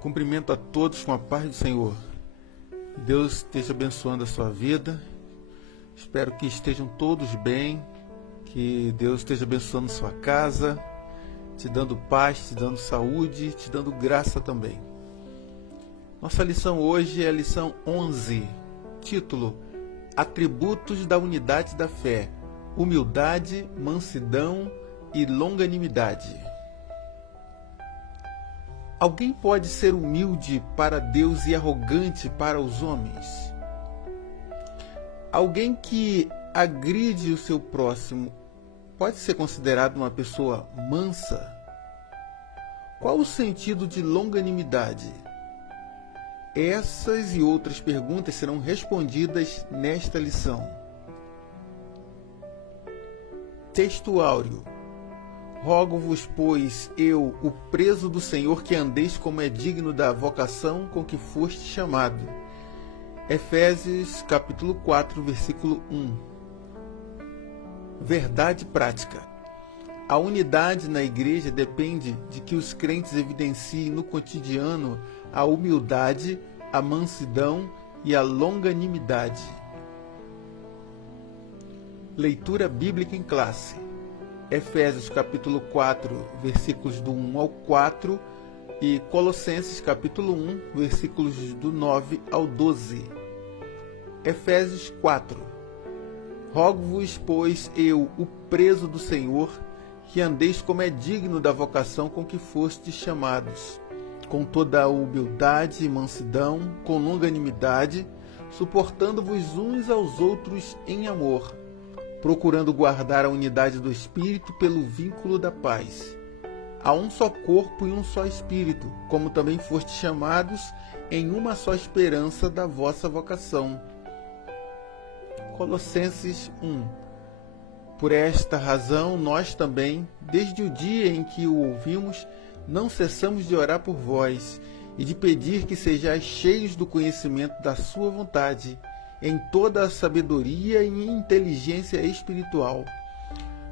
Cumprimento a todos com a paz do Senhor. Deus esteja abençoando a sua vida. Espero que estejam todos bem, que Deus esteja abençoando sua casa, te dando paz, te dando saúde, te dando graça também. Nossa lição hoje é a lição 11, título: Atributos da unidade da fé, humildade, mansidão e longanimidade. Alguém pode ser humilde para Deus e arrogante para os homens? Alguém que agride o seu próximo pode ser considerado uma pessoa mansa? Qual o sentido de longanimidade? Essas e outras perguntas serão respondidas nesta lição. Texto áureo. Rogo-vos, pois, eu, o preso do Senhor, que andeis como é digno da vocação com que foste chamado. Efésios capítulo 4, versículo 1. Verdade prática. A unidade na igreja depende de que os crentes evidenciem no cotidiano a humildade, a mansidão e a longanimidade. Leitura bíblica em classe. Efésios capítulo 4, versículos do 1 ao 4 e Colossenses capítulo 1, versículos do 9 ao 12. Efésios 4. Rogo-vos, pois, eu, o preso do Senhor, que andeis como é digno da vocação com que fostes chamados, com toda a humildade e mansidão, com longanimidade, suportando-vos uns aos outros em amor, procurando guardar a unidade do Espírito pelo vínculo da paz. Há um só corpo e um só Espírito, como também fostes chamados em uma só esperança da vossa vocação. Colossenses 1. Por esta razão, nós também, desde o dia em que o ouvimos, não cessamos de orar por vós e de pedir que sejais cheios do conhecimento da sua vontade, em toda a sabedoria e inteligência espiritual,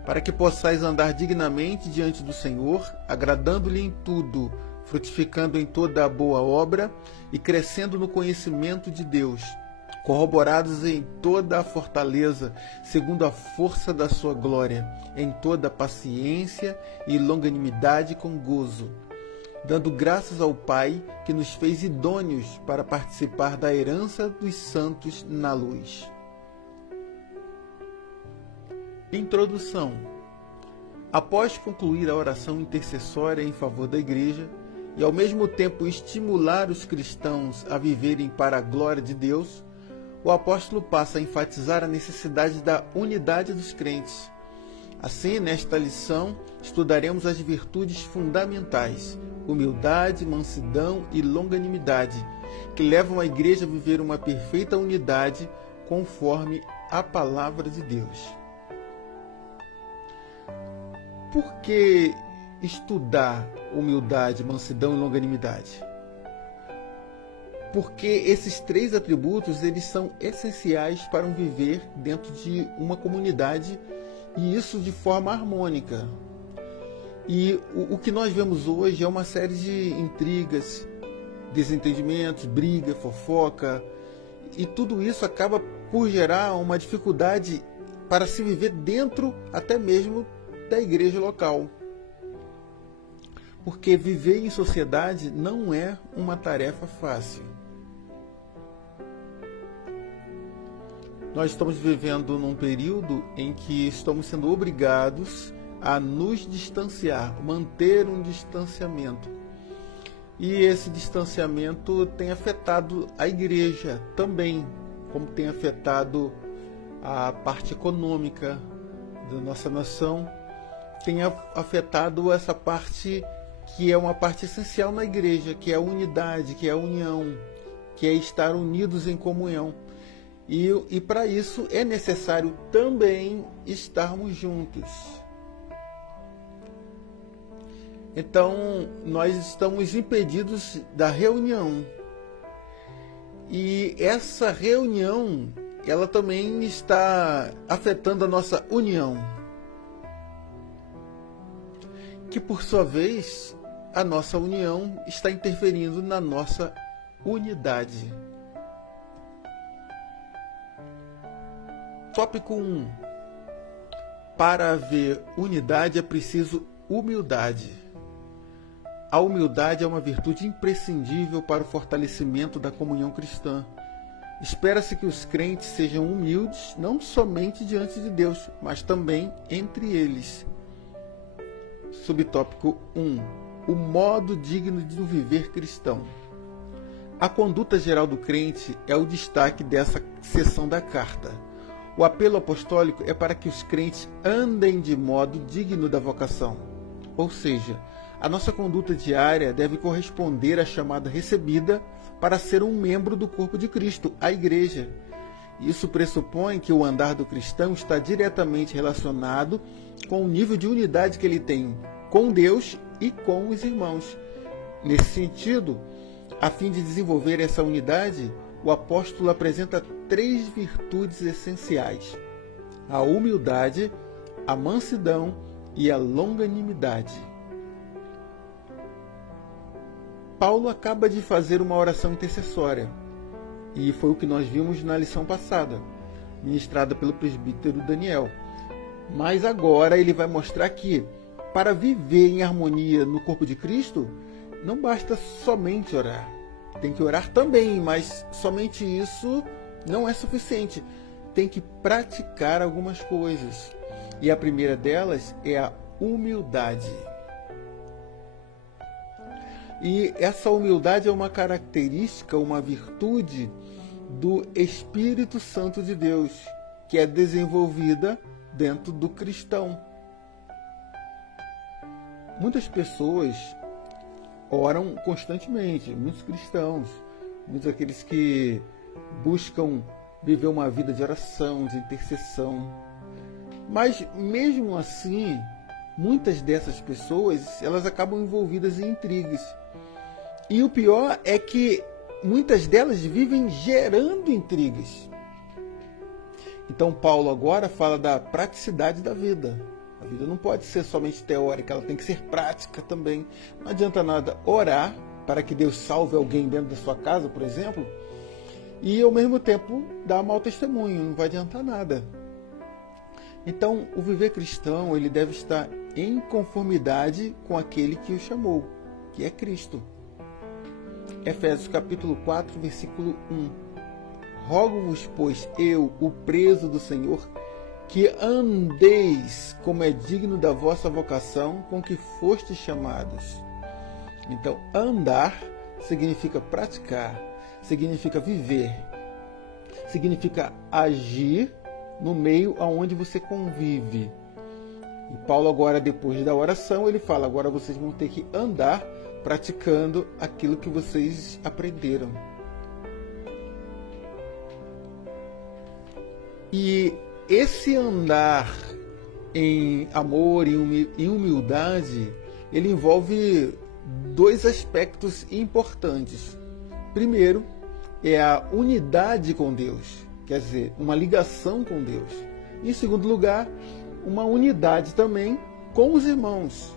para que possais andar dignamente diante do Senhor, agradando-lhe em tudo, frutificando em toda a boa obra e crescendo no conhecimento de Deus, corroborados em toda a fortaleza, segundo a força da sua glória, em toda paciência e longanimidade com gozo, dando graças ao Pai que nos fez idôneos para participar da herança dos santos na luz. Introdução. Após concluir a oração intercessória em favor da Igreja e ao mesmo tempo estimular os cristãos a viverem para a glória de Deus, o apóstolo passa a enfatizar a necessidade da unidade dos crentes. Assim, nesta lição, estudaremos as virtudes fundamentais, humildade, mansidão e longanimidade, que levam a igreja a viver uma perfeita unidade conforme a palavra de Deus. Por que estudar humildade, mansidão e longanimidade? Porque esses três atributos eles são essenciais para um viver dentro de uma comunidade, e isso de forma harmônica. E o que nós vemos hoje é uma série de intrigas, desentendimentos, briga, fofoca, e tudo isso acaba por gerar uma dificuldade para se viver dentro até mesmo da igreja local. Porque viver em sociedade não é uma tarefa fácil. Nós estamos vivendo num período em que estamos sendo obrigados a nos distanciar, manter um distanciamento. E esse distanciamento tem afetado a igreja também, como tem afetado a parte econômica da nossa nação, tem afetado essa parte que é uma parte essencial na igreja, que é a unidade, que é a união, que é estar unidos em comunhão. E para isso é necessário também estarmos juntos. Então, nós estamos impedidos da reunião. E essa reunião, ela também está afetando a nossa união, que por sua vez a nossa união está interferindo na nossa unidade. Tópico 1. Para haver unidade é preciso humildade. A humildade é uma virtude imprescindível para o fortalecimento da comunhão cristã. Espera-se que os crentes sejam humildes, não somente diante de Deus, mas também entre eles. Subtópico 1. O modo digno de viver cristão. A conduta geral do crente é o destaque dessa seção da carta. O apelo apostólico é para que os crentes andem de modo digno da vocação. Ou seja, a nossa conduta diária deve corresponder à chamada recebida para ser um membro do corpo de Cristo, a Igreja. Isso pressupõe que o andar do cristão está diretamente relacionado com o nível de unidade que ele tem com Deus e com os irmãos. Nesse sentido, a fim de desenvolver essa unidade, o apóstolo apresenta 3 virtudes essenciais: a humildade, a mansidão e a longanimidade. Paulo acaba de fazer uma oração intercessória, e foi o que nós vimos na lição passada, ministrada pelo presbítero Daniel. Mas agora ele vai mostrar que, para viver em harmonia no corpo de Cristo, não basta somente orar. Tem que orar também, mas somente isso não é suficiente. Tem que praticar algumas coisas. E a primeira delas é a humildade. E essa humildade é uma característica, uma virtude do Espírito Santo de Deus, que é desenvolvida dentro do cristão. Muitas pessoas oram constantemente, muitos cristãos, muitos aqueles que buscam viver uma vida de oração, de intercessão. Mas mesmo assim, muitas dessas pessoas, elas acabam envolvidas em intrigas. E o pior é que muitas delas vivem gerando intrigas. Então Paulo agora fala da praticidade da vida. A vida não pode ser somente teórica, ela tem que ser prática também. Não adianta nada orar para que Deus salve alguém dentro da sua casa, por exemplo, e ao mesmo tempo dar mau testemunho, não vai adiantar nada. Então, o viver cristão, ele deve estar em conformidade com aquele que o chamou, que é Cristo. Efésios capítulo 4, versículo 1. Rogo-vos, pois, eu, o preso do Senhor, que andeis como é digno da vossa vocação com que fostes chamados. Então, andar significa praticar, significa viver, significa agir no meio aonde você convive. E Paulo agora, depois da oração, ele fala, agora vocês vão ter que andar praticando aquilo que vocês aprenderam. E esse andar em amor e em humildade, ele envolve 2 aspectos importantes. Primeiro, é a unidade com Deus, quer dizer, uma ligação com Deus. Em segundo lugar, uma unidade também com os irmãos.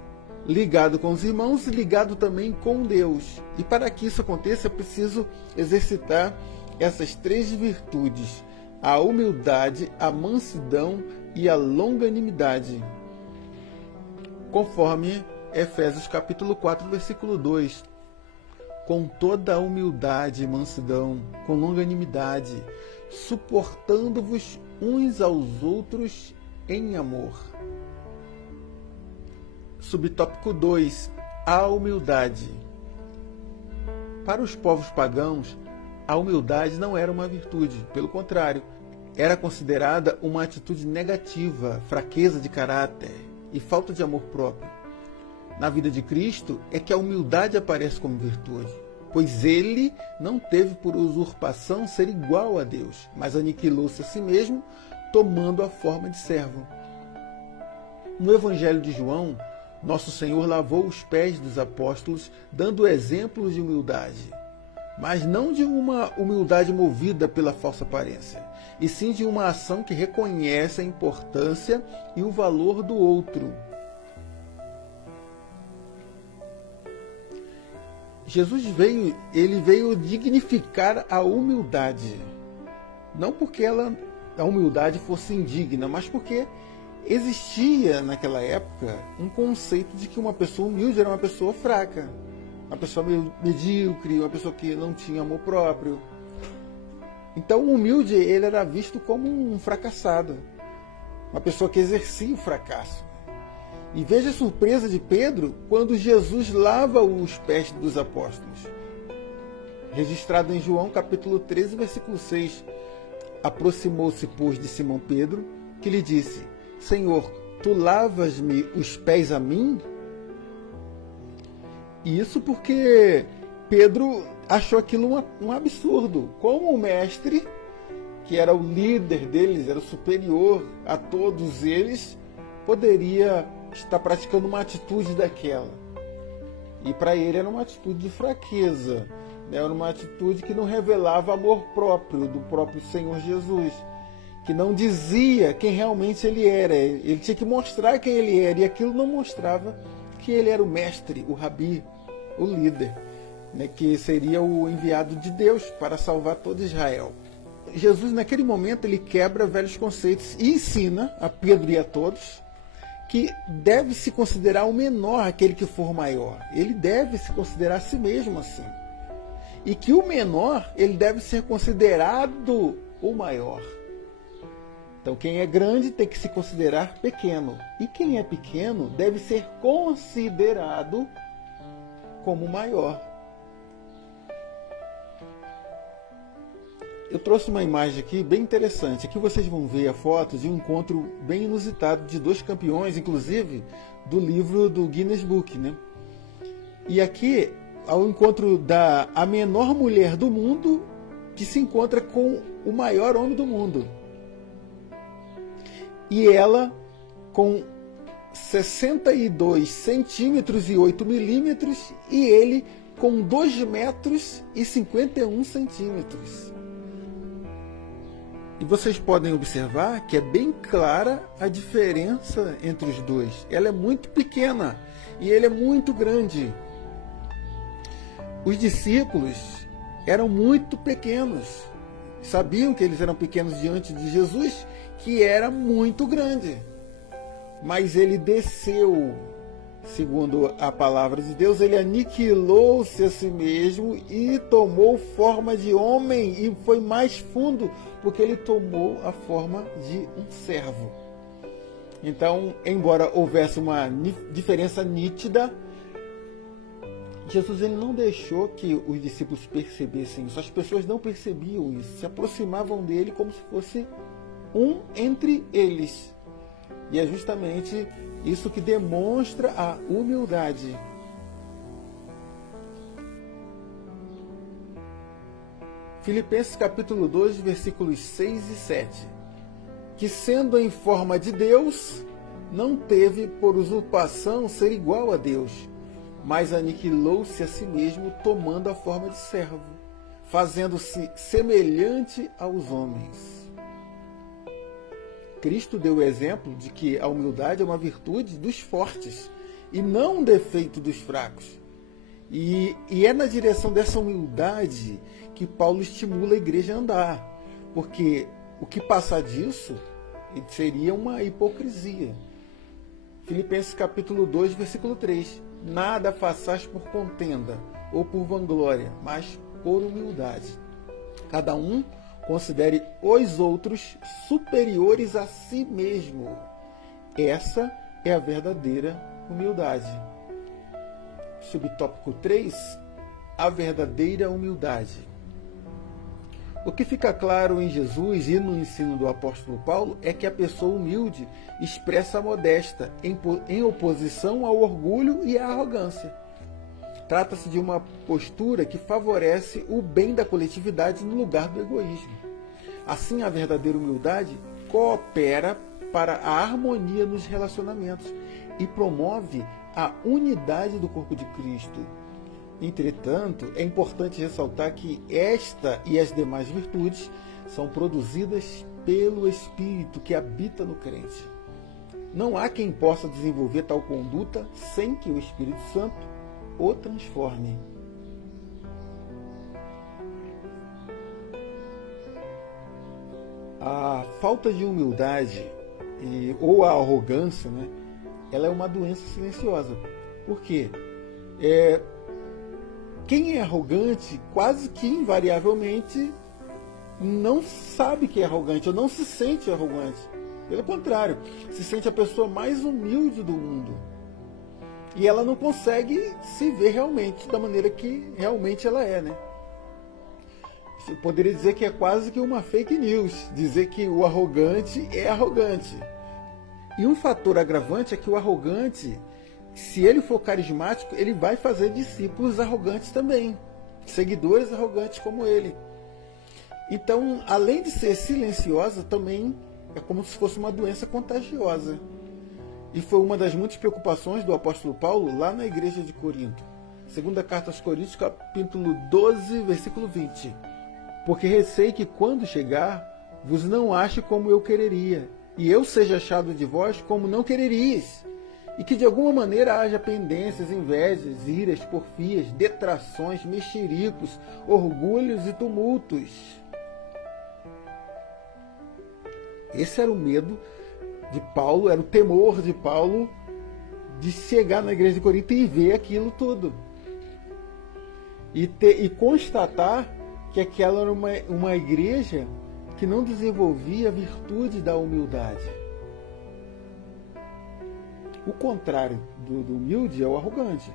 Ligado com os irmãos e ligado também com Deus. E para que isso aconteça, é preciso exercitar essas 3 virtudes: a humildade, a mansidão e a longanimidade, conforme Efésios capítulo 4, versículo 2. Com toda a humildade e mansidão, com longanimidade, suportando-vos uns aos outros em amor. Subtópico 2. A humildade. Para os povos pagãos, a humildade não era uma virtude, pelo contrário, era considerada uma atitude negativa, fraqueza de caráter e falta de amor próprio. Na vida de Cristo é que a humildade aparece como virtude, pois ele não teve por usurpação ser igual a Deus, mas aniquilou-se a si mesmo, tomando a forma de servo. No Evangelho de João, nosso Senhor lavou os pés dos apóstolos, dando exemplos de humildade, mas não de uma humildade movida pela falsa aparência, e sim de uma ação que reconhece a importância e o valor do outro. Jesus veio dignificar a humildade. Não porque a humildade fosse indigna, mas porque existia naquela época um conceito de que uma pessoa humilde era uma pessoa fraca, uma pessoa medíocre, uma pessoa que não tinha amor próprio. Então o humilde ele era visto como um fracassado, uma pessoa que exercia o fracasso. E veja a surpresa de Pedro quando Jesus lava os pés dos apóstolos. Registrado em João capítulo 13, versículo 6. Aproximou-se, pois, de Simão Pedro, que lhe disse: Senhor, tu lavas-me os pés a mim? Isso porque Pedro achou aquilo um absurdo. Como o mestre, que era o líder deles, era o superior a todos eles, poderia estar praticando uma atitude daquela? E para ele era uma atitude de fraqueza, né? Era uma atitude que não revelava amor próprio do próprio Senhor Jesus, que não dizia quem realmente ele era. Ele tinha que mostrar quem ele era, e aquilo não mostrava que ele era o mestre, o rabi, o líder, né? Que seria o enviado de Deus para salvar todo Israel. Jesus, naquele momento, ele quebra velhos conceitos e ensina a Pedro e a todos que deve se considerar o menor aquele que for maior. Ele deve se considerar a si mesmo assim. E que o menor, ele deve ser considerado o maior. Então quem é grande tem que se considerar pequeno. E quem é pequeno deve ser considerado como maior. Eu trouxe uma imagem aqui bem interessante. Aqui vocês vão ver a foto de um encontro bem inusitado de dois campeões, inclusive do livro do Guinness Book, né? E aqui ao encontro da a menor mulher do mundo que se encontra com o maior homem do mundo. E ela com 62 centímetros e 8 milímetros e ele com 2 metros e 51 centímetros. E vocês podem observar que é bem clara a diferença entre os dois. Ela é muito pequena e ele é muito grande. Os discípulos eram muito pequenos. Sabiam que eles eram pequenos diante de Jesus, que era muito grande. Mas ele desceu, segundo a palavra de Deus, ele aniquilou-se a si mesmo e tomou forma de homem e foi mais fundo, porque ele tomou a forma de um servo. Então, embora houvesse uma diferença nítida, Jesus ele não deixou que os discípulos percebessem isso. As pessoas não percebiam isso, se aproximavam dele como se fosse um entre eles. E é justamente isso que demonstra a humildade. Filipenses capítulo 2, versículos 6 e 7. Que sendo em forma de Deus, não teve por usurpação ser igual a Deus, mas aniquilou-se a si mesmo, tomando a forma de servo, fazendo-se semelhante aos homens. Cristo deu o exemplo de que a humildade é uma virtude dos fortes e não um defeito dos fracos. E é na direção dessa humildade que Paulo estimula a igreja a andar, porque o que passar disso seria uma hipocrisia. Filipenses capítulo 2, versículo 3. Nada façais por contenda ou por vanglória, mas por humildade. Cada um considere os outros superiores a si mesmo. Essa é a verdadeira humildade. Subtópico 3. A verdadeira humildade. O que fica claro em Jesus e no ensino do apóstolo Paulo é que a pessoa humilde expressa a modéstia em oposição ao orgulho e à arrogância. Trata-se de uma postura que favorece o bem da coletividade no lugar do egoísmo. Assim, a verdadeira humildade coopera para a harmonia nos relacionamentos e promove a unidade do corpo de Cristo. Entretanto, é importante ressaltar que esta e as demais virtudes são produzidas pelo Espírito que habita no crente. Não há quem possa desenvolver tal conduta sem que o Espírito Santo o transforme. A falta de humildade ou a arrogância, né, ela é uma doença silenciosa. Por quê? Quem é arrogante, quase que invariavelmente, não sabe que é arrogante, ou não se sente arrogante. Pelo contrário, se sente a pessoa mais humilde do mundo. E ela não consegue se ver realmente da maneira que realmente ela é, né? Você poderia dizer que é quase que uma fake news, dizer que o arrogante é arrogante. E um fator agravante é que o arrogante, se ele for carismático, ele vai fazer discípulos arrogantes também, seguidores arrogantes como ele. Então, além de ser silenciosa, também é como se fosse uma doença contagiosa. E foi uma das muitas preocupações do apóstolo Paulo lá na igreja de Corinto. Segunda carta aos Coríntios, capítulo 12, versículo 20. Porque receio que quando chegar, vos não ache como eu quereria, e eu seja achado de vós como não quereríeis, e que de alguma maneira haja pendências, invejas, iras, porfias, detrações, mexericos, orgulhos e tumultos. Esse era o medo de Paulo, era o temor de Paulo de chegar na igreja de Corinto e ver aquilo tudo. E constatar que aquela era uma igreja que não desenvolvia a virtude da humildade. O contrário do humilde é o arrogante.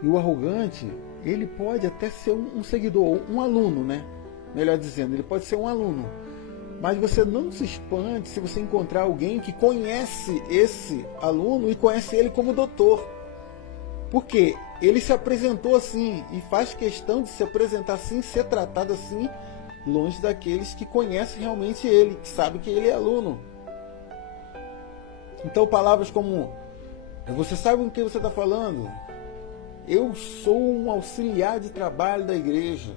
E o arrogante, ele pode até ser um seguidor, um aluno, né? Melhor dizendo, ele pode ser um aluno. Mas você não se espante se você encontrar alguém que conhece esse aluno e conhece ele como doutor. Por quê? Ele se apresentou assim e faz questão de se apresentar assim, ser tratado assim, longe daqueles que conhecem realmente ele, que sabem que ele é aluno. Então palavras como: você sabe com quem você está falando? Eu sou um auxiliar de trabalho da igreja.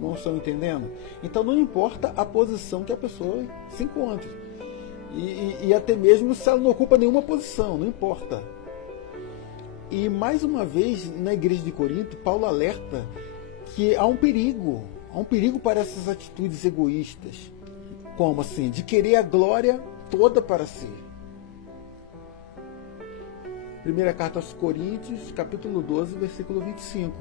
Não estão entendendo? Então não importa a posição que a pessoa se encontre. E até mesmo se ela não ocupa nenhuma posição, não importa. E mais uma vez, na igreja de Corinto, Paulo alerta que há um perigo para essas atitudes egoístas. Como assim? De querer a glória toda para si. Primeira carta aos Coríntios, capítulo 12, versículo 25.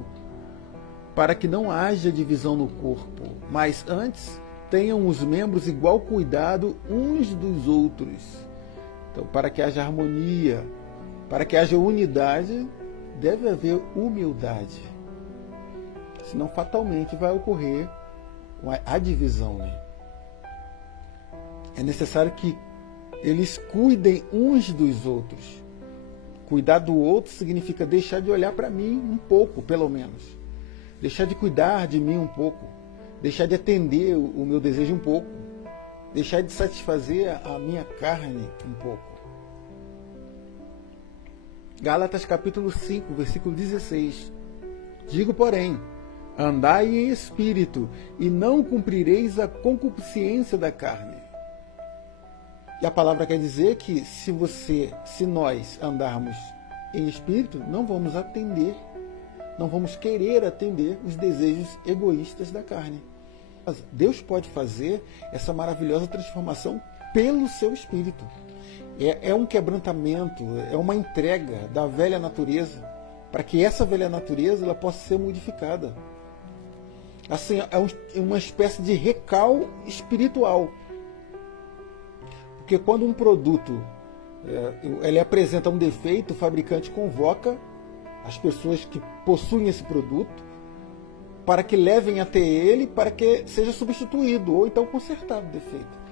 Para que não haja divisão no corpo, mas antes tenham os membros igual cuidado uns dos outros. Então, para que haja harmonia, para que haja unidade, deve haver humildade. Senão, fatalmente, vai ocorrer a divisão, né? É necessário que eles cuidem uns dos outros. Cuidar do outro significa deixar de olhar para mim um pouco, pelo menos. Deixar de cuidar de mim um pouco. Deixar de atender o meu desejo um pouco. Deixar de satisfazer a minha carne um pouco. Gálatas capítulo 5, versículo 16. Digo, porém, andai em espírito, e não cumprireis a concupiscência da carne. E a palavra quer dizer que se nós andarmos em espírito, não vamos atender, não vamos querer atender os desejos egoístas da carne. Mas Deus pode fazer essa maravilhosa transformação pelo seu espírito. É um quebrantamento, é uma entrega da velha natureza, para que essa velha natureza ela possa ser modificada. Assim, é uma espécie de recal espiritual. Porque quando um produto ele apresenta um defeito, o fabricante convoca as pessoas que possuem esse produto para que levem até ele para que seja substituído ou então consertado o defeito.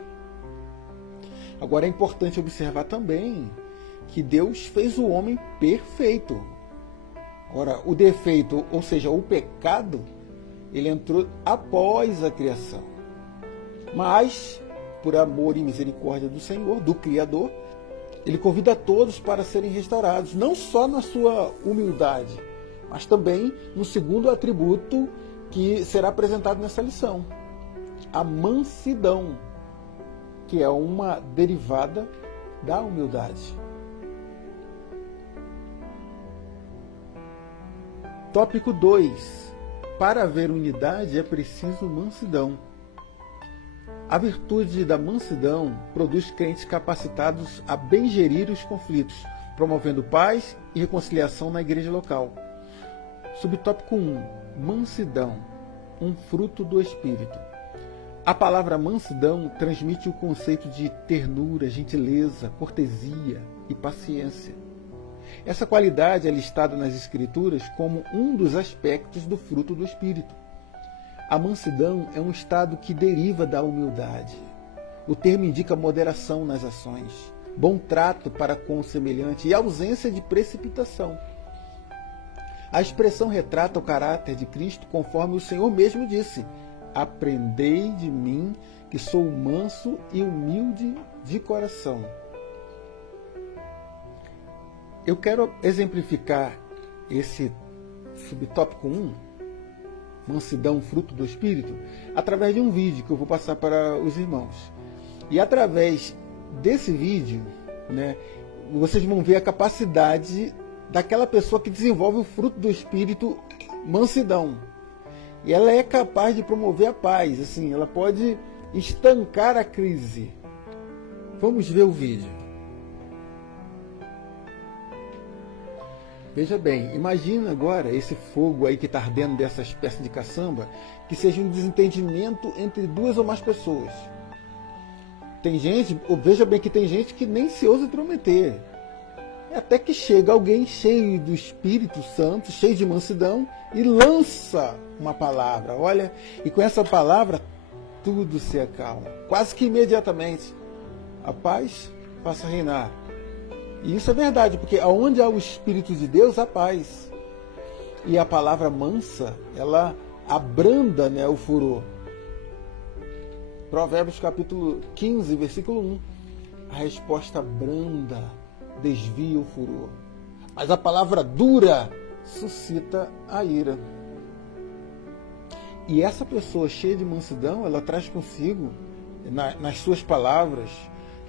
Agora é importante observar também que Deus fez o homem perfeito. Ora, o defeito, ou seja, o pecado, ele entrou após a criação. Mas, por amor e misericórdia do Senhor, do Criador, ele convida todos para serem restaurados, não só na sua humildade, mas também no segundo atributo que será apresentado nessa lição, a mansidão, que é uma derivada da humildade. Tópico 2. Para haver unidade é preciso mansidão. A virtude da mansidão produz crentes capacitados a bem gerir os conflitos, promovendo paz e reconciliação na igreja local. Subtópico 1. Mansidão, um fruto do Espírito. A palavra mansidão transmite o conceito de ternura, gentileza, cortesia e paciência. Essa qualidade é listada nas Escrituras como um dos aspectos do fruto do Espírito. A mansidão é um estado que deriva da humildade. O termo indica moderação nas ações, bom trato para com o semelhante e ausência de precipitação. A expressão retrata o caráter de Cristo conforme o Senhor mesmo disse: aprendei de mim, que sou manso e humilde de coração. Eu quero exemplificar esse subtópico 1, mansidão, fruto do Espírito, através de um vídeo que eu vou passar para os irmãos. E através desse vídeo, vocês vão ver a capacidade daquela pessoa que desenvolve o fruto do Espírito, mansidão. E ela é capaz de promover a paz, assim, ela pode estancar a crise. Vamos ver o vídeo. Veja bem, imagina agora esse fogo aí que está ardendo dessa espécie de caçamba, que seja um desentendimento entre duas ou mais pessoas. Tem gente, veja bem que tem gente que nem se ousa intrometer. Até que chega alguém cheio do Espírito Santo, cheio de mansidão, e lança uma palavra, olha, e com essa palavra tudo se acalma. Quase que imediatamente a paz passa a reinar. E isso é verdade, porque onde há o Espírito de Deus, há paz. E a palavra mansa, ela abranda, o furor. Provérbios capítulo 15, versículo 1. A resposta branda desvia o furor, mas a palavra dura suscita a ira. E essa pessoa cheia de mansidão, ela traz consigo, nas suas palavras,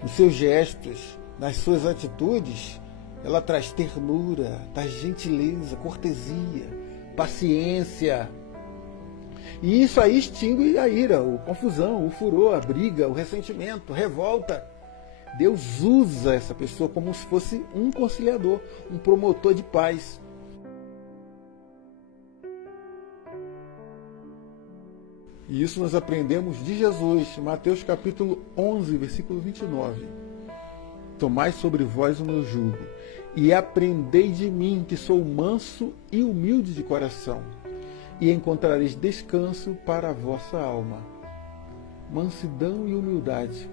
nos seus gestos, nas suas atitudes, ela traz ternura, traz gentileza, cortesia, paciência. E isso aí extingue a ira, a confusão, o furor, a briga, o ressentimento, a revolta. Deus usa essa pessoa como se fosse um conciliador, um promotor de paz. E isso nós aprendemos de Jesus, Mateus capítulo 11, versículo 29. Tomai sobre vós o meu jugo, e aprendei de mim, que sou manso e humilde de coração, e encontrareis descanso para a vossa alma. Mansidão e humildade.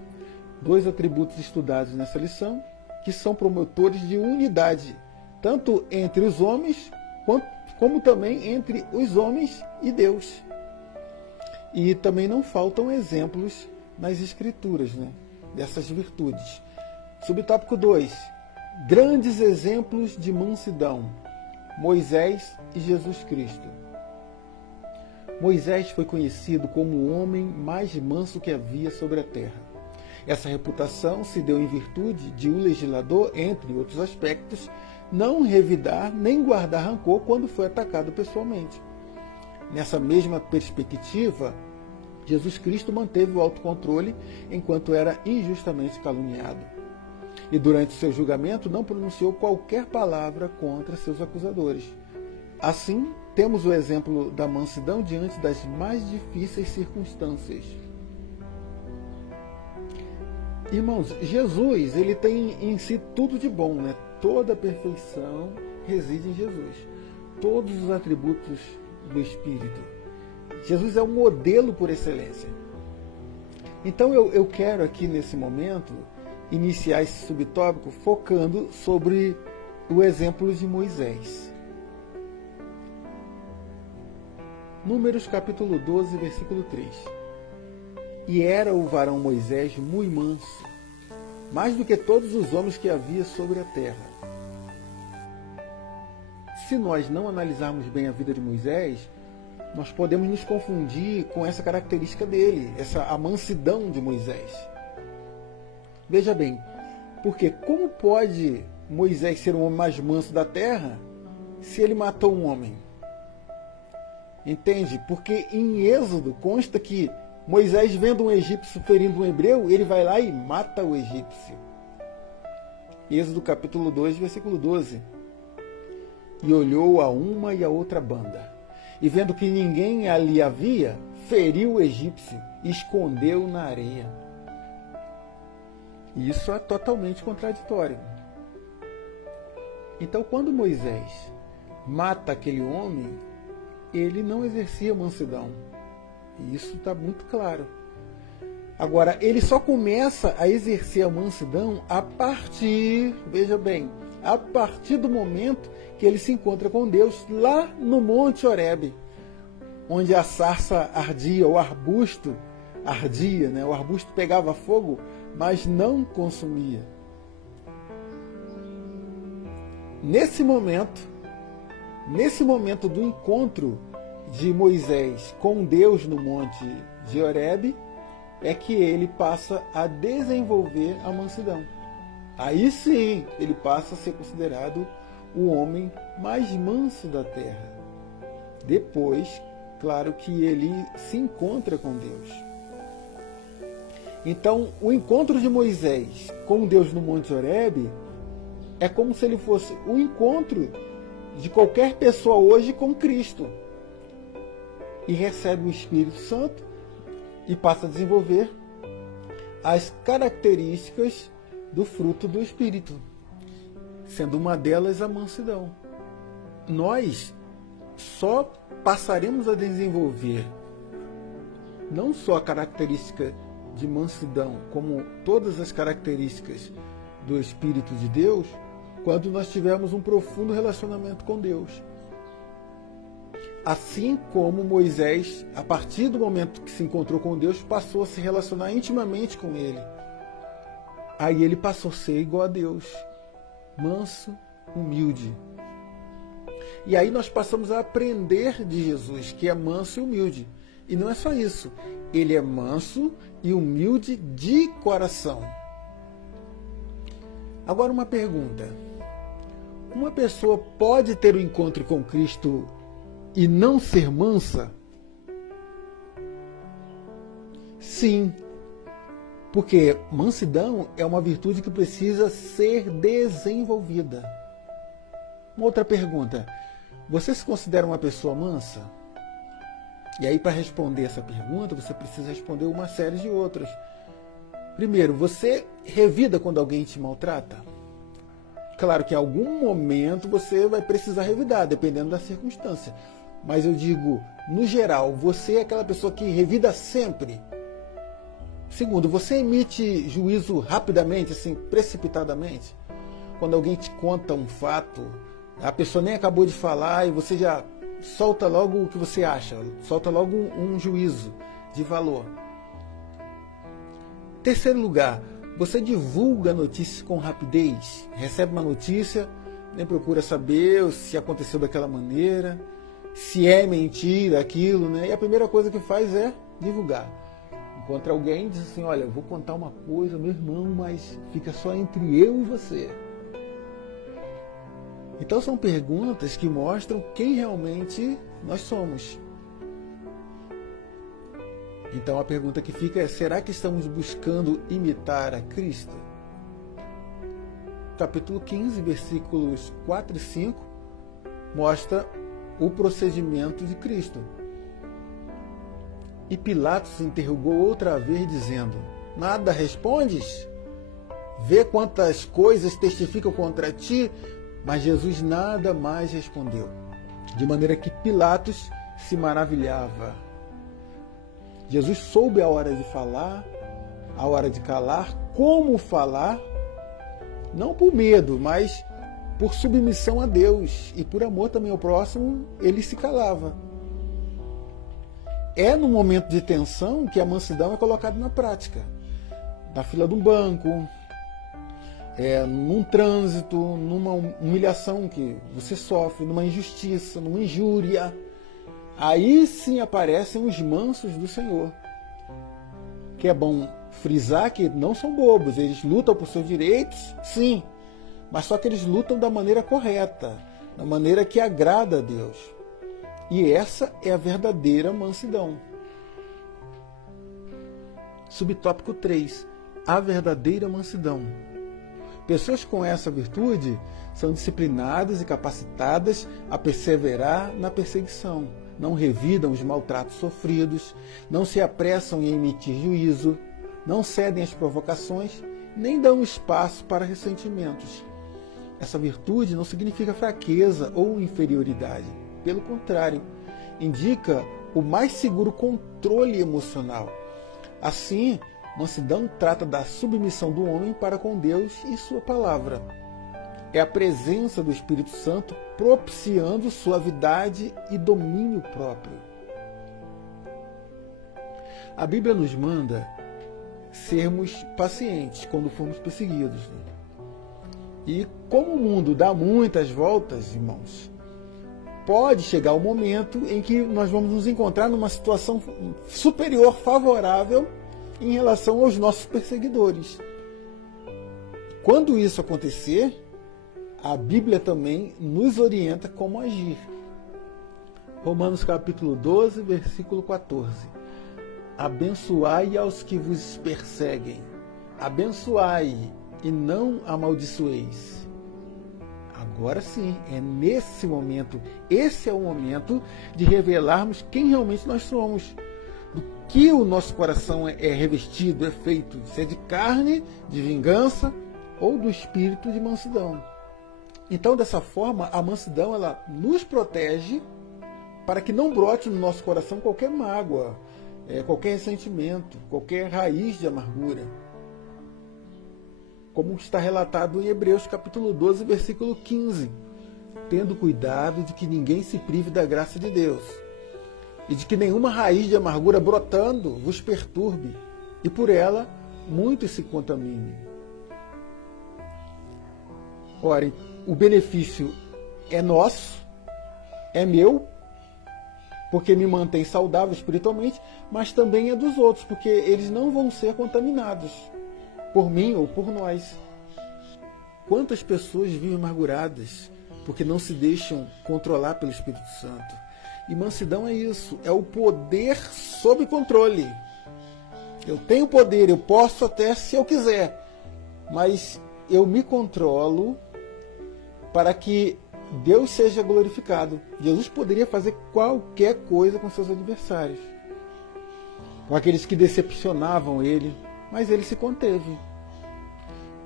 Dois atributos estudados nessa lição, que são promotores de unidade, tanto entre os homens, como também entre os homens e Deus. E também não faltam exemplos nas Escrituras, dessas virtudes. Subtópico 2. Grandes exemplos de mansidão. Moisés e Jesus Cristo. Moisés foi conhecido como o homem mais manso que havia sobre a terra. Essa reputação se deu em virtude de o legislador, entre outros aspectos, não revidar nem guardar rancor quando foi atacado pessoalmente. Nessa mesma perspectiva, Jesus Cristo manteve o autocontrole enquanto era injustamente caluniado. E durante o seu julgamento não pronunciou qualquer palavra contra seus acusadores. Assim, temos o exemplo da mansidão diante das mais difíceis circunstâncias. Irmãos, Jesus, ele tem em si tudo de bom, Toda a perfeição reside em Jesus. Todos os atributos do Espírito. Jesus é o modelo por excelência. Então eu quero aqui nesse momento iniciar esse subtópico focando sobre o exemplo de Moisés. Números capítulo 12, versículo 3. E era o varão Moisés muito manso, mais do que todos os homens que havia sobre a terra. Se nós não analisarmos bem a vida de Moisés, nós podemos nos confundir com essa característica dele, a mansidão de Moisés. Veja bem, porque como pode Moisés ser o homem mais manso da terra se ele matou um homem? Entende? Porque em Êxodo consta que Moisés, vendo um egípcio ferindo um hebreu, ele vai lá e mata o egípcio. Êxodo capítulo 2, versículo 12. E olhou a uma e a outra banda, e vendo que ninguém ali havia, feriu o egípcio e escondeu na areia. Isso é totalmente contraditório. Então, quando Moisés mata aquele homem, ele não exercia mansidão. E isso está muito claro. Agora, ele só começa a exercer a mansidão a partir, veja bem, a partir do momento que ele se encontra com Deus lá no Monte Horebe, onde a sarça ardia, o arbusto ardia, né? O arbusto pegava fogo, mas não consumia. Nesse momento do encontro de Moisés com Deus no Monte de Horebe, é que ele passa a desenvolver a mansidão. Aí sim, ele passa a ser considerado o homem mais manso da terra. Depois, claro que ele se encontra com Deus. Então, o encontro de Moisés com Deus no Monte Horebe é como se ele fosse o encontro de qualquer pessoa hoje com Cristo. E recebe o Espírito Santo e passa a desenvolver as características do fruto do Espírito, sendo uma delas a mansidão. Nós só passaremos a desenvolver não só a característica de mansidão, como todas as características do Espírito de Deus, quando nós tivermos um profundo relacionamento com Deus. Assim como Moisés, a partir do momento que se encontrou com Deus, passou a se relacionar intimamente com Ele. Aí ele passou a ser igual a Deus, manso, humilde. E aí nós passamos a aprender de Jesus, que é manso e humilde. E não é só isso, ele é manso e humilde de coração. Agora uma pergunta. Uma pessoa pode ter um encontro com Cristo e não ser mansa? Sim, porque mansidão é uma virtude que precisa ser desenvolvida. Uma outra pergunta: você se considera uma pessoa mansa? E aí, para responder essa pergunta, você precisa responder uma série de outras. Primeiro, você revida quando alguém te maltrata? Claro que em algum momento você vai precisar revidar, dependendo da circunstância. Mas eu digo, no geral, você é aquela pessoa que revida sempre. Segundo, você emite juízo rapidamente, assim, precipitadamente? Quando alguém te conta um fato, a pessoa nem acabou de falar e você já solta logo o que você acha, solta logo um juízo de valor. Terceiro lugar, você divulga notícias com rapidez. Recebe uma notícia, nem procura saber se aconteceu daquela maneira, se é mentira aquilo, né? E a primeira coisa que faz é divulgar. Encontra alguém e diz assim: olha, eu vou contar uma coisa, meu irmão, mas fica só entre eu e você. Então são perguntas que mostram quem realmente nós somos. Então a pergunta que fica é: será que estamos buscando imitar a Cristo? Capítulo 15, versículos 4 e 5 mostra o procedimento de Cristo. E Pilatos interrogou outra vez, dizendo: nada respondes? Vê quantas coisas testificam contra ti. Mas Jesus nada mais respondeu, de maneira que Pilatos se maravilhava. Jesus soube a hora de falar, a hora de calar, como falar, não por medo, mas por submissão a Deus e por amor também ao próximo, ele se calava. É no momento de tensão que a mansidão é colocada na prática. Na fila de um banco, num trânsito, numa humilhação que você sofre, numa injustiça, numa injúria. Aí sim aparecem os mansos do Senhor. Que é bom frisar que não são bobos, eles lutam por seus direitos, sim, mas só que eles lutam da maneira correta, da maneira que agrada a Deus. E essa é a verdadeira mansidão. Subtópico 3. A verdadeira mansidão. Pessoas com essa virtude são disciplinadas e capacitadas a perseverar na perseguição. Não revidam os maltratos sofridos, não se apressam em emitir juízo, não cedem às provocações, nem dão espaço para ressentimentos. Essa virtude não significa fraqueza ou inferioridade. Pelo contrário, indica o mais seguro controle emocional. Assim, mansidão trata da submissão do homem para com Deus e sua palavra. É a presença do Espírito Santo propiciando suavidade e domínio próprio. A Bíblia nos manda sermos pacientes quando formos perseguidos. E como o mundo dá muitas voltas, irmãos, pode chegar o momento em que nós vamos nos encontrar numa situação superior, favorável, em relação aos nossos perseguidores. Quando isso acontecer, a Bíblia também nos orienta como agir. Romanos capítulo 12, versículo 14. Abençoai aos que vos perseguem. Abençoai e não amaldiçoeis. Agora sim, é nesse momento, esse é o momento de revelarmos quem realmente nós somos. Do que o nosso coração é revestido, é feito, se é de carne, de vingança ou do espírito de mansidão. Então, dessa forma, a mansidão ela nos protege para que não brote no nosso coração qualquer mágoa, qualquer ressentimento, qualquer raiz de amargura. Como está relatado em Hebreus capítulo 12, versículo 15. Tendo cuidado de que ninguém se prive da graça de Deus, e de que nenhuma raiz de amargura brotando vos perturbe, e por ela muitos se contaminem. Ora, o benefício é nosso, é meu, porque me mantém saudável espiritualmente, mas também é dos outros, porque eles não vão ser contaminados por mim ou por nós. Quantas pessoas vivem amarguradas porque não se deixam controlar pelo Espírito Santo? E mansidão é isso, é o poder sob controle. Eu tenho poder, eu posso até se eu quiser, mas eu me controlo para que Deus seja glorificado. Jesus poderia fazer qualquer coisa com seus adversários, com aqueles que decepcionavam ele, mas ele se conteve.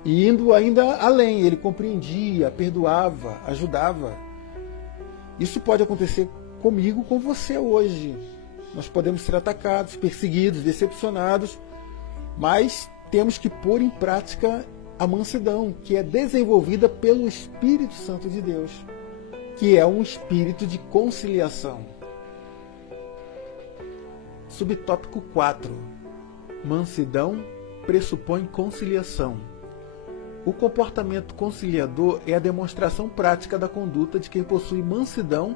E indo ainda além, ele compreendia, perdoava, ajudava. Isso pode acontecer comigo, com você hoje. Nós podemos ser atacados, perseguidos, decepcionados, mas temos que pôr em prática a mansidão, que é desenvolvida pelo Espírito Santo de Deus, que é um espírito de conciliação. Subtópico 4. Mansidão pressupõe conciliação. O comportamento conciliador é a demonstração prática da conduta de quem possui mansidão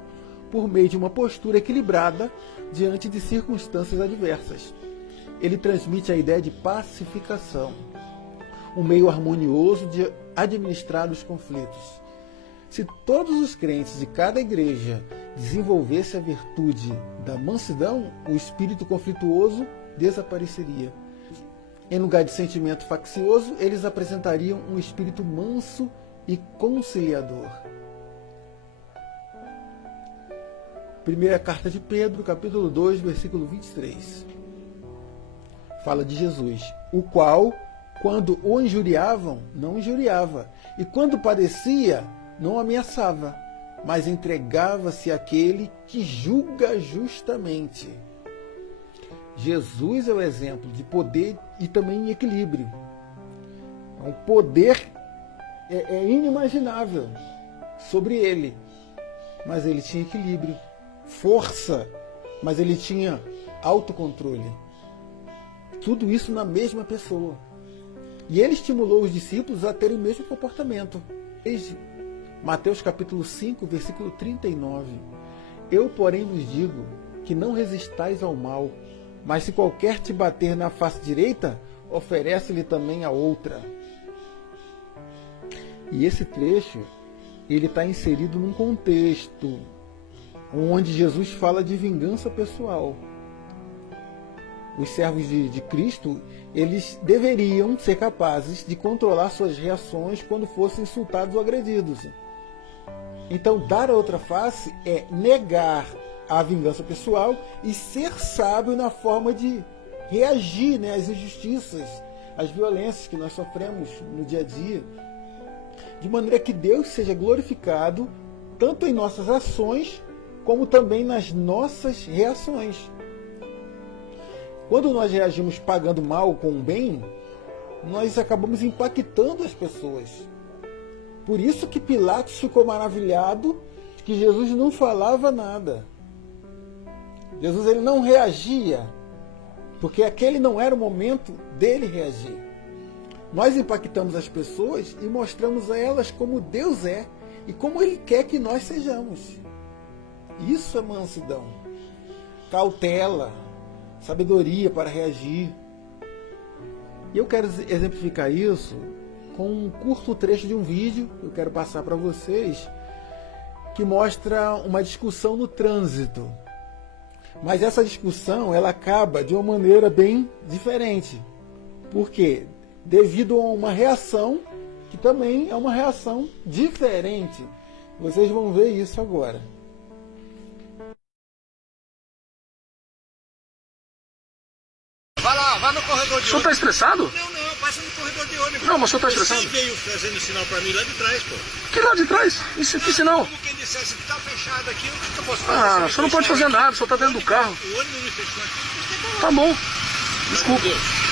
por meio de uma postura equilibrada diante de circunstâncias adversas. Ele transmite a ideia de pacificação, um meio harmonioso de administrar os conflitos. Se todos os crentes de cada igreja desenvolvessem a virtude da mansidão, o espírito conflituoso desapareceria. Em lugar de sentimento faccioso, eles apresentariam um espírito manso e conciliador. Primeira carta de Pedro, capítulo 2, versículo 23. Fala de Jesus, o qual, quando o injuriavam, não injuriava, e quando padecia, não ameaçava, mas entregava-se àquele que julga justamente. Jesus é o exemplo de poder e também equilíbrio. O poder é inimaginável sobre ele, mas ele tinha equilíbrio, força, mas ele tinha autocontrole. Tudo isso na mesma pessoa. E ele estimulou os discípulos a terem o mesmo comportamento. Mateus capítulo 5, versículo 39. Eu, porém, vos digo que não resistais ao mal, mas se qualquer te bater na face direita, oferece-lhe também a outra. E esse trecho, ele está inserido num contexto onde Jesus fala de vingança pessoal. os servos de Cristo, eles deveriam ser capazes de controlar suas reações quando fossem insultados ou agredidos. Então, dar a outra face é negar a vingança pessoal e ser sábio na forma de reagir, né, às injustiças, às violências que nós sofremos no dia a dia, de maneira que Deus seja glorificado tanto em nossas ações como também nas nossas reações. Quando nós reagimos pagando mal com o bem, nós acabamos impactando as pessoas. Por isso que Pilatos ficou maravilhado de que Jesus não falava nada. Jesus ele não reagia, porque aquele não era o momento dele reagir. Nós impactamos as pessoas e mostramos a elas como Deus é e como Ele quer que nós sejamos. Isso é mansidão, cautela, sabedoria para reagir. E eu quero exemplificar isso com um curto trecho de um vídeo que eu quero passar para vocês, que mostra uma discussão no trânsito. Mas essa discussão ela acaba de uma maneira bem diferente. Por quê? Devido a uma reação que também é uma reação diferente. Vocês vão ver isso agora. Vai lá, vai no corredor de ônibus. O senhor está estressado? Não, passa no corredor de ônibus. Não, mas o senhor está estressado? Você veio fazendo sinal pra mim lá de trás, pô. Que lá de trás? Isso, que sinal? Como quem dissesse que tá fechado aqui, o que eu posso fazer? Ah, o senhor não pode fazer nada, o senhor está dentro do carro. O ônibus me fechou aqui. Tá bom. Desculpa.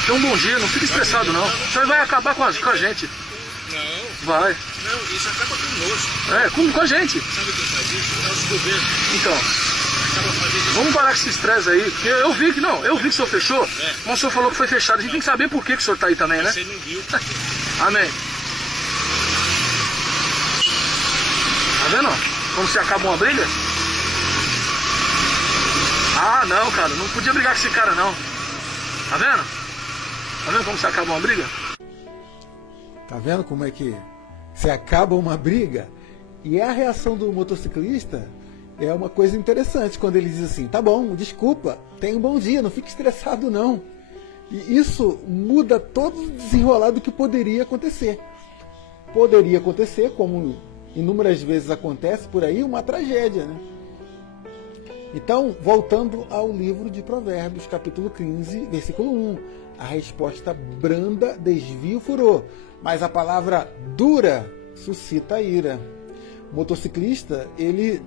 Tenha um bom dia, não fique estressado não. O senhor vai acabar com a gente. Não. Vai. Não, isso acaba conosco. Com a gente. Sabe quem faz isso? É nosso governo. Então, Acaba fazendo vamos parar com esse estresse aí. Porque eu vi que o senhor fechou, mas o senhor falou que foi fechado. A gente tem que saber por que o senhor está aí também, né? Você não viu. Amém. Tá vendo? Como se acaba uma briga? Ah, não, cara. Não podia brigar com esse cara, não. Tá vendo? Tá vendo como se acaba uma briga? Tá vendo como é que se acaba uma briga? E a reação do motociclista é uma coisa interessante quando ele diz assim: tá bom, desculpa, tenha um bom dia, não fique estressado não. E isso muda todo o desenrolar do que poderia acontecer. Poderia acontecer, como inúmeras vezes acontece por aí, uma tragédia, né? Então, voltando ao livro de Provérbios, capítulo 15, versículo 1. A resposta branda desvia o furor, mas a palavra dura suscita a ira. O motociclista, ele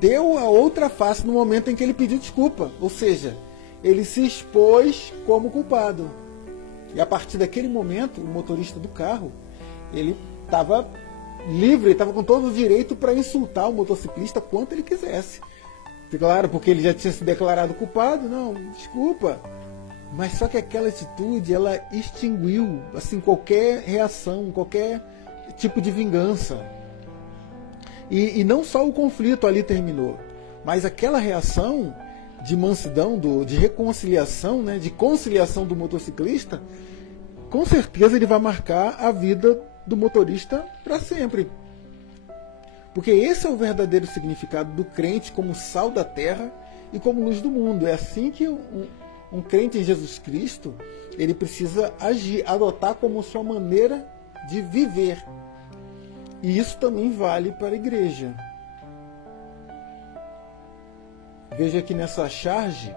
deu a outra face no momento em que ele pediu desculpa, ou seja, ele se expôs como culpado. E a partir daquele momento, o motorista do carro, ele estava livre, estava com todo o direito para insultar o motociclista quanto ele quisesse. Claro, porque ele já tinha se declarado culpado, não, desculpa. Mas só que aquela atitude, ela extinguiu assim, qualquer reação, qualquer tipo de vingança. E não só o conflito ali terminou, mas aquela reação de mansidão, de reconciliação, né, de conciliação do motociclista, com certeza ele vai marcar a vida do motorista para sempre. Porque esse é o verdadeiro significado do crente como sal da terra e como luz do mundo. É assim que um crente em Jesus Cristo, ele precisa agir, adotar como sua maneira de viver. E isso também vale para a igreja. Veja aqui nessa charge,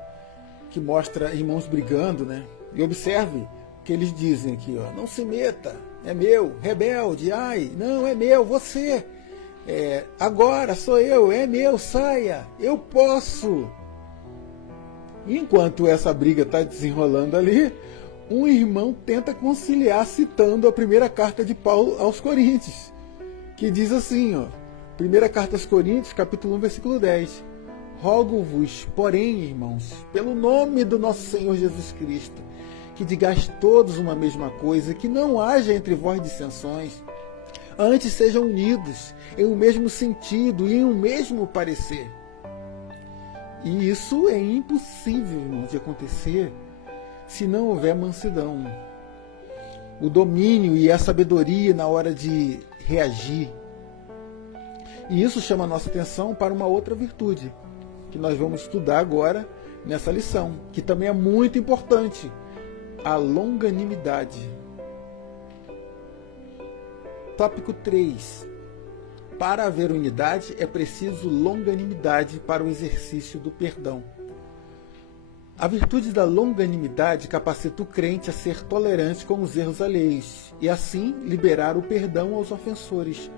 que mostra irmãos brigando, né? E observe o que eles dizem aqui, ó: não se meta, é meu, rebelde, ai, não, é meu, você. Agora sou eu, é meu, saia, eu posso. Enquanto essa briga está desenrolando ali, um irmão tenta conciliar citando a primeira carta de Paulo aos Coríntios, que diz assim, ó, primeira carta aos Coríntios, capítulo 1, versículo 10. Rogo-vos, porém, irmãos, pelo nome do nosso Senhor Jesus Cristo, que digais todos uma mesma coisa, que não haja entre vós dissensões. Antes sejam unidos em um mesmo sentido e em um mesmo parecer. E isso é impossível, irmãos, de acontecer se não houver mansidão. O domínio e a sabedoria na hora de reagir. E isso chama a nossa atenção para uma outra virtude, que nós vamos estudar agora, nessa lição, que também é muito importante: a longanimidade. Tópico 3. Para haver unidade é preciso longanimidade para o exercício do perdão. A virtude da longanimidade capacita o crente a ser tolerante com os erros alheios e assim liberar o perdão aos ofensores.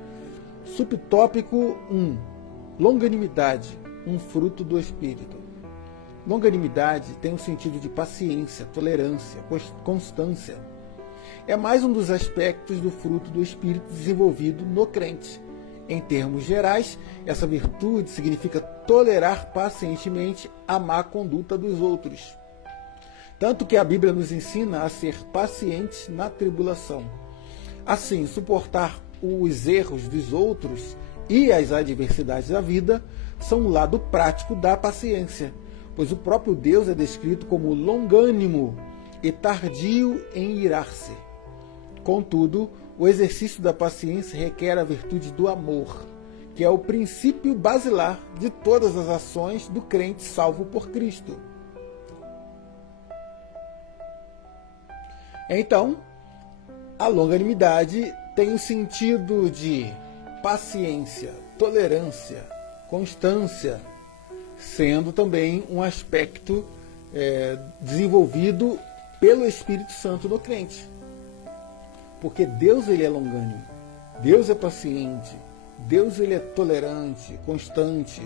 Subtópico 1. Longanimidade, um fruto do Espírito. Longanimidade tem o sentido de paciência, tolerância, constância. É mais um dos aspectos do fruto do Espírito desenvolvido no crente. Em termos gerais, essa virtude significa tolerar pacientemente a má conduta dos outros. Tanto que a Bíblia nos ensina a ser pacientes na tribulação. Assim, suportar os erros dos outros e as adversidades da vida são um lado prático da paciência, pois o próprio Deus é descrito como longânimo e tardio em irar-se. Contudo, o exercício da paciência requer a virtude do amor, que é o princípio basilar de todas as ações do crente salvo por Cristo. Então, a longanimidade tem o sentido de paciência, tolerância, constância, sendo também um aspecto desenvolvido pelo Espírito Santo no crente. Porque Deus ele é longânimo, Deus é paciente, Deus ele é tolerante, constante.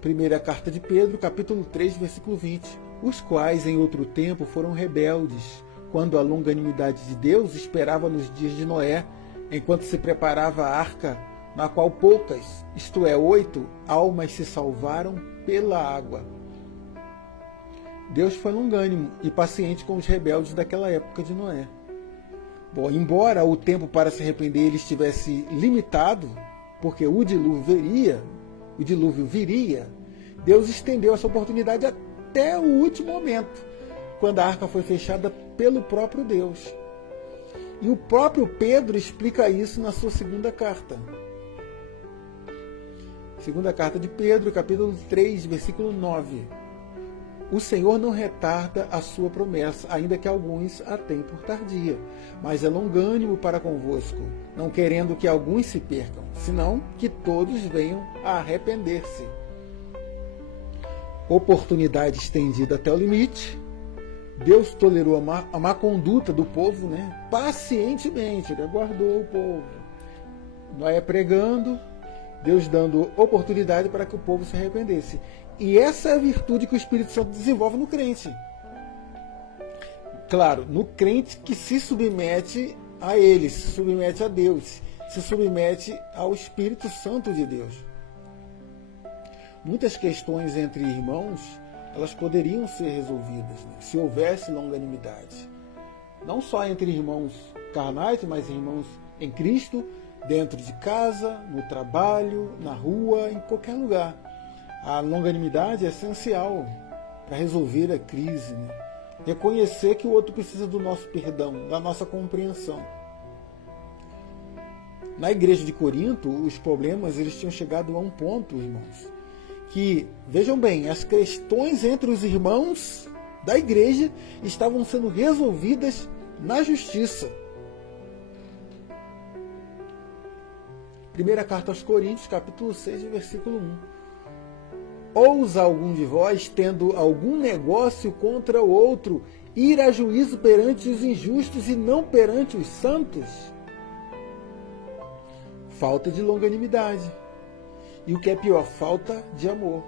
Primeira carta de Pedro, capítulo 3, versículo 20. Os quais em outro tempo foram rebeldes, quando a longanimidade de Deus esperava nos dias de Noé, enquanto se preparava a arca, na qual poucas, isto é, 8, almas se salvaram pela água. Deus foi longânimo e paciente com os rebeldes daquela época de Noé. Bom, embora o tempo para se arrepender ele estivesse limitado, porque o dilúvio viria, Deus estendeu essa oportunidade até o último momento, quando a arca foi fechada pelo próprio Deus. E o próprio Pedro explica isso na sua segunda carta. Segunda carta de Pedro, capítulo 3, versículo 9. O Senhor não retarda a sua promessa, ainda que alguns a tenham por tardia, mas é longânimo para convosco, não querendo que alguns se percam, senão que todos venham a arrepender-se. Oportunidade estendida até o limite. Deus tolerou a má conduta do povo, pacientemente, ele aguardou o povo. Noé pregando, Deus dando oportunidade para que o povo se arrependesse. E essa é a virtude que o Espírito Santo desenvolve no crente. Claro, no crente que se submete a ele, se submete a Deus, se submete ao Espírito Santo de Deus. Muitas questões entre irmãos, elas poderiam ser resolvidas, se houvesse longanimidade. Não só entre irmãos carnais, mas irmãos em Cristo, dentro de casa, no trabalho, na rua, em qualquer lugar. A longanimidade é essencial para resolver a crise. Reconhecer que o outro precisa do nosso perdão, da nossa compreensão. Na igreja de Corinto, os problemas eles tinham chegado a um ponto, irmãos, que, vejam bem, as questões entre os irmãos da igreja estavam sendo resolvidas na justiça. Primeira carta aos Coríntios, capítulo 6, versículo 1. Ousa algum de vós, tendo algum negócio contra o outro, ir a juízo perante os injustos e não perante os santos? Falta de longanimidade. E o que é pior, falta de amor.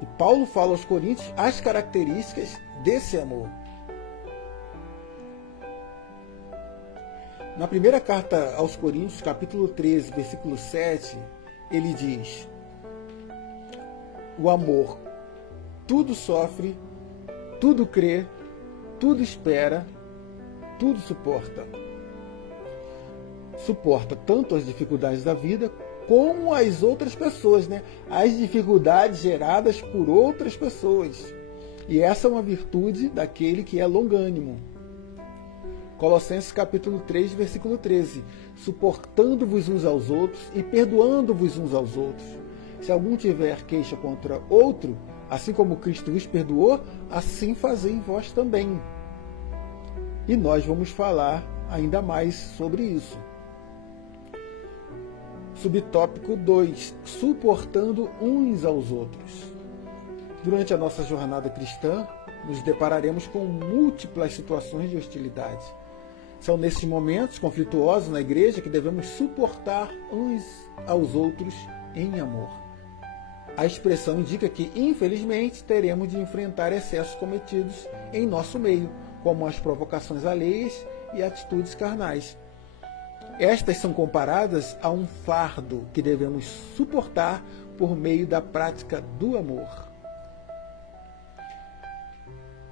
E Paulo fala aos Coríntios as características desse amor. Na primeira carta aos Coríntios, capítulo 13, versículo 7, ele diz: o amor tudo sofre, tudo crê, tudo espera, tudo suporta. Suporta tanto as dificuldades da vida como as outras pessoas, as dificuldades geradas por outras pessoas. E essa é uma virtude daquele que é longânimo. Colossenses capítulo 3, versículo 13. Suportando-vos uns aos outros e perdoando-vos uns aos outros. Se algum tiver queixa contra outro, Assim como Cristo vos perdoou, assim fazei vós também. E nós vamos falar ainda mais sobre isso. Subtópico 2. Suportando uns aos outros. Durante a nossa jornada cristã, nos depararemos com múltiplas situações de hostilidade. São nesses momentos conflituosos na igreja que devemos suportar uns aos outros em amor. A expressão indica que, infelizmente, teremos de enfrentar excessos cometidos em nosso meio, como as provocações alheias e atitudes carnais. Estas são comparadas a um fardo que devemos suportar por meio da prática do amor.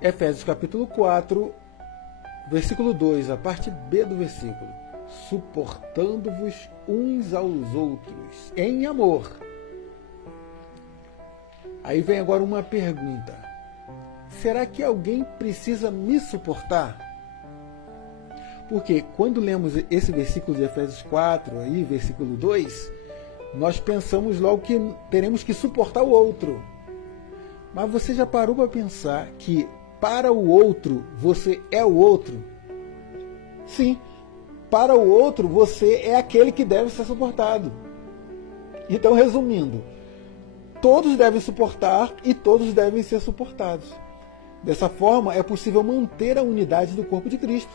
Efésios capítulo 4, versículo 2, a parte B do versículo. Suportando-vos uns aos outros em amor. Aí vem agora uma pergunta. Será que alguém precisa me suportar? Porque quando lemos esse versículo de Efésios 4, aí, versículo 2, nós pensamos logo que teremos que suportar o outro. Mas você já parou para pensar que para o outro, você é o outro? Sim, para o outro, você é aquele que deve ser suportado. Então, resumindo, todos devem suportar e todos devem ser suportados. Dessa forma, é possível manter a unidade do corpo de Cristo,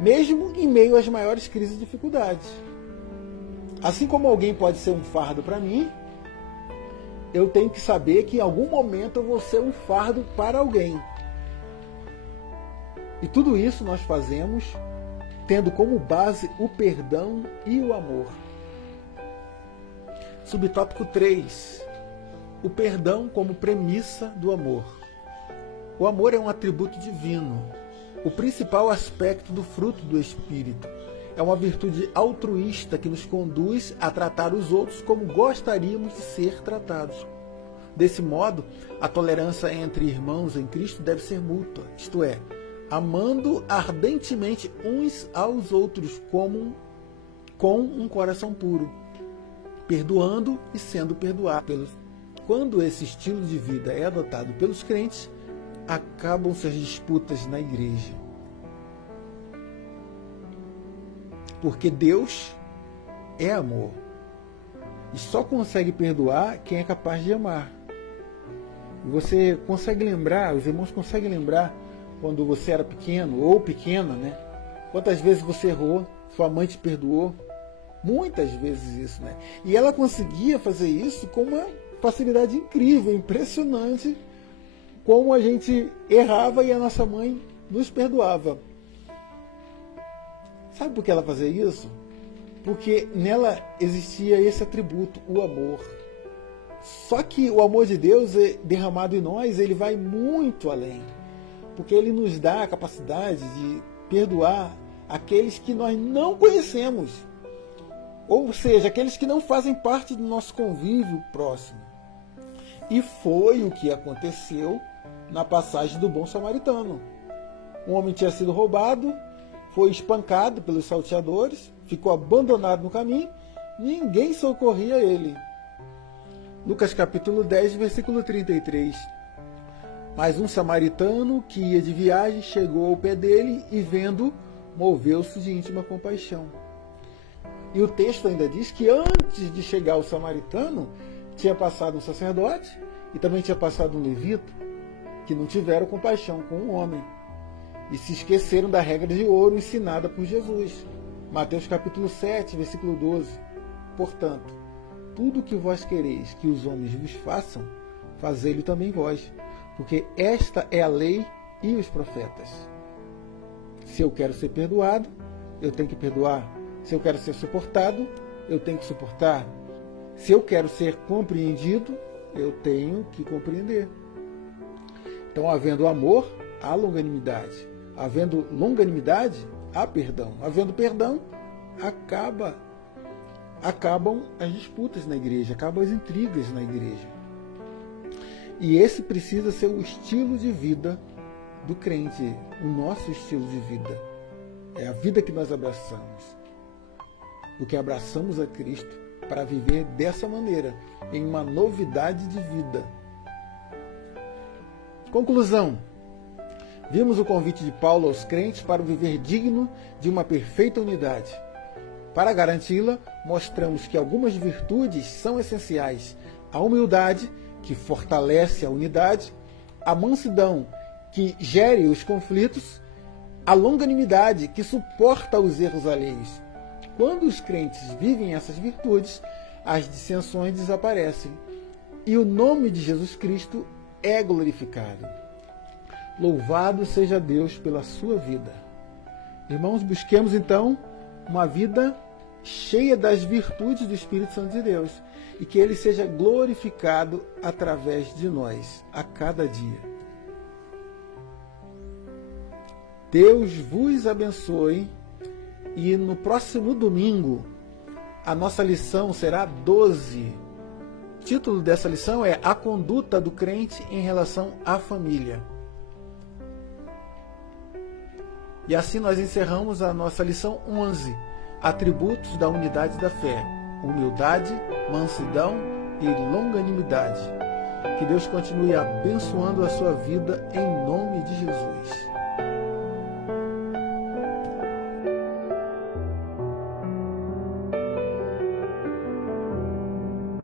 mesmo em meio às maiores crises e dificuldades. Assim como alguém pode ser um fardo para mim, eu tenho que saber que em algum momento eu vou ser um fardo para alguém. E tudo isso nós fazemos tendo como base o perdão e o amor. Subtópico 3. O perdão como premissa do amor. O amor é um atributo divino, o principal aspecto do fruto do Espírito. É uma virtude altruísta que nos conduz a tratar os outros como gostaríamos de ser tratados. Desse modo, a tolerância entre irmãos em Cristo deve ser mútua, isto é, amando ardentemente uns aos outros com um coração puro, perdoando e sendo perdoados. Quando esse estilo de vida é adotado pelos crentes, acabam-se as disputas na igreja. Porque Deus é amor. E só consegue perdoar quem é capaz de amar. Você consegue lembrar, os irmãos conseguem lembrar quando você era pequeno ou pequena, né? Quantas vezes você errou, sua mãe te perdoou? Muitas vezes isso, né? E ela conseguia fazer isso com uma facilidade incrível, impressionante, como a gente errava e a nossa mãe nos perdoava. Sabe por que ela fazia isso? Porque nela existia esse atributo, o amor. Só que o amor de Deus derramado em nós, ele vai muito além. Porque ele nos dá a capacidade de perdoar aqueles que nós não conhecemos. Ou seja, aqueles que não fazem parte do nosso convívio próximo. E foi o que aconteceu na passagem do bom samaritano. Um homem tinha sido roubado, foi espancado pelos salteadores, ficou abandonado no caminho, ninguém socorria ele. Lucas capítulo 10, versículo 33. Mas um samaritano que ia de viagem chegou ao pé dele e, vendo, moveu-se de íntima compaixão. E o texto ainda diz que antes de chegar o samaritano, tinha passado um sacerdote e também tinha passado um levita, que não tiveram compaixão com o homem e se esqueceram da regra de ouro ensinada por Jesus. Mateus capítulo 7, versículo 12. Portanto, tudo o que vós quereis que os homens vos façam, fazei-lo também vós, porque esta é a lei e os profetas. Se eu quero ser perdoado, eu tenho que perdoar. Se eu quero ser suportado, eu tenho que suportar. Se eu quero ser compreendido, eu tenho que compreender. Então, havendo amor, há longanimidade. Havendo longanimidade, há perdão. Havendo perdão, acabam as disputas na igreja, acabam as intrigas na igreja. E esse precisa ser o estilo de vida do crente, o nosso estilo de vida. É a vida que nós abraçamos. Porque abraçamos a Cristo para viver dessa maneira, em uma novidade de vida. Conclusão. Vimos o convite de Paulo aos crentes para o viver digno de uma perfeita unidade. Para garanti-la, mostramos que algumas virtudes são essenciais: a humildade, que fortalece a unidade, a mansidão, que gere os conflitos, a longanimidade, que suporta os erros alheios. Quando os crentes vivem essas virtudes, as dissensões desaparecem e o nome de Jesus Cristo é glorificado. Louvado seja Deus pela sua vida. Irmãos, busquemos então uma vida cheia das virtudes do Espírito Santo de Deus e que Ele seja glorificado através de nós a cada dia. Deus vos abençoe e no próximo domingo a nossa lição será 12. O título dessa lição é A Conduta do Crente em Relação à Família. E assim nós encerramos a nossa lição 11, Atributos da Unidade da Fé, humildade, mansidão e longanimidade. Que Deus continue abençoando a sua vida em nome de Jesus.